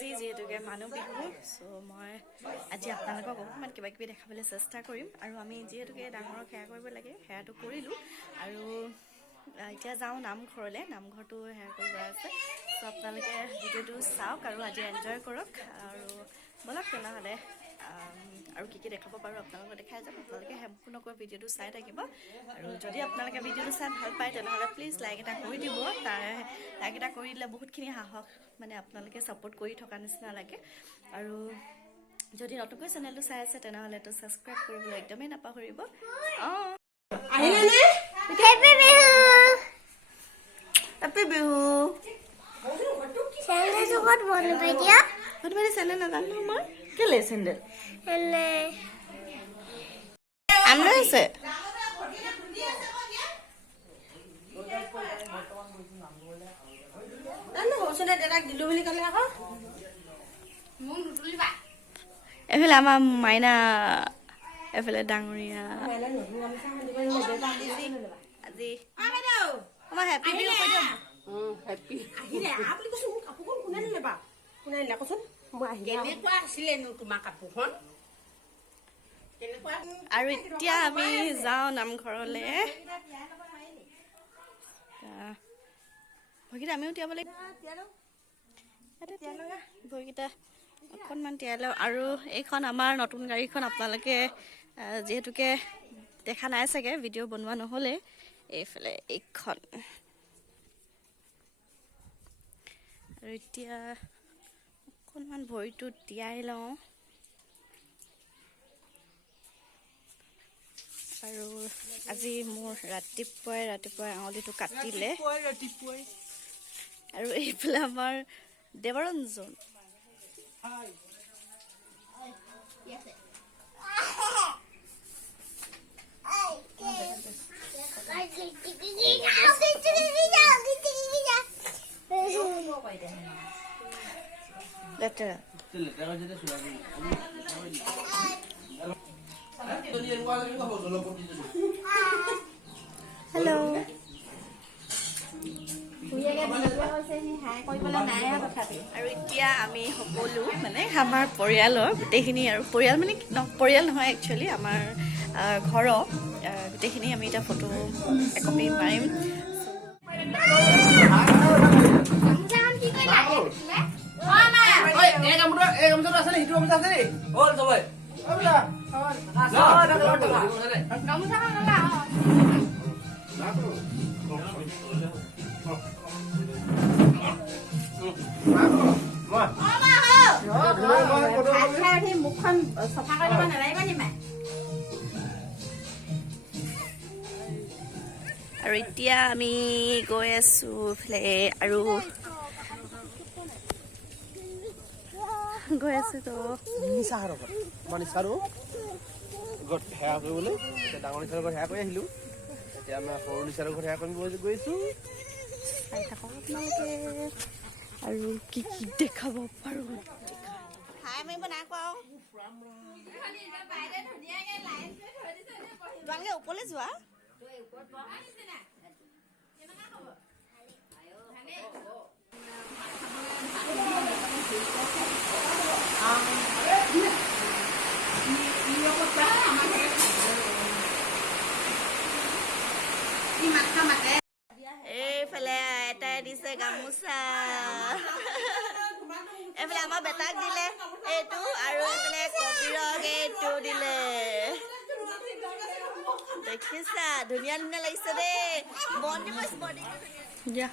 আজি যেহেতুকে মানুহ বিহু সো মই আজি আপোনালোকক অকণমান কিবা কিবি দেখাবলৈ চেষ্টা কৰিম আৰু আমি যেহেতুকে ডাঙৰক সেৱা কৰিব লাগে সেৱাটো কৰিলোঁ আৰু এতিয়া যাওঁ নামঘৰলৈ নামঘৰটো সেৱা কৰিব আছে ত' আপোনালোকে ভিডিঅ'টো চাওক আৰু আজি এনজয় কৰক আৰু ব'লক তেনেহ'লে আৰু কি দেখাব পাৰোঁ আপোনালোকক দেখাই যাম আপোনালোকে সম্পূৰ্ণকৈ ভিডিঅ'টো চাই থাকিব আৰু যদি আপোনালোকে ভিডিঅ'টো চাই ভাল পায় তেনেহ'লে প্লিজ লাইক এটা কৰি দিব তাৰ লাইক এটা কৰি দিলে বহুতখিনি সাহস মানে আপোনালোকে ছাপোৰ্ট কৰি থকা নিচিনা লাগে আৰু যদি নতুনকৈ চেনেলটো চাই আছে তেনেহ'লেতো ছাবস্ক্ৰাইব কৰিবলৈ একদমেই নাপাহৰিব আহিলেনে হেপী বিহু চেন্দেল জগত বন্ধ কৰি দিয়া মানে চেন্দেল নাজানো মই কেলে চেন্দেল আমাৰ আছে এইফালে আমাৰ মাইনা এইফালে ডাঙৰীয়া আজি আমাৰ হেপী বিহু কৈ দিয়ক আৰু এতিয়া আমি যাওঁ নামঘৰলৈ ভৰিকেইটা আমিও তিয়াবলৈ ভৰিকেইটা অকণমান তিয়াই লওঁ আৰু এইখন আমাৰ নতুন গাড়ীখন আপোনালোকে যিহেতুকে দেখা নাই চাগে ভিডিঅ' বনোৱা নহ'লে এইফালে এইখন আৰু এতিয়া অকণমান ভৰিটো তিয়াই লওঁ আৰু আজি মোৰ ৰাতিপুৱাই আঙুলিটো কাটিলে আৰু এইফালে আমাৰ দেৱৰঞ্জন লেতেৰা হেল্ল' আৰু এতিয়া আমি সকলো মানে আমাৰ পৰিয়ালৰ গোটেইখিনি আৰু পৰিয়াল মানে পৰিয়াল নহয় একচুৱেলি আমাৰ ঘৰৰ গোটেইখিনি আমি এতিয়া ফটো একপি মাৰিম মুখখন চফা কৰি দিব নালাগিব নি মাই আৰু এতিয়া আমি গৈ আছোঁ এইফালে আৰু গৈ আছোঁ তো নিচাৰ নিচাৰো ঘৰত সেৱা কৰিবলৈ ডাঙৰ নিচাৰ ঘৰত সেৱা কৰি আহিলোঁ এতিয়া আমি সৰু নিচাৰৰ ঘৰত সেৱা কৰিব গৈছোঁ চাই থাকক আপোনালোকে আৰু কি দেখাব পাৰোঁ তোমালোকে ওপৰলৈ যোৱা এইফালে এটাই দিছে গামোচা এইফালে আমাৰ বেটাক দিলে এইটো আৰু এইফালে কবিৰক এইটো দিলে দেখিছা ধুনীয়া লাগিছে দেই বন দিব দিয়া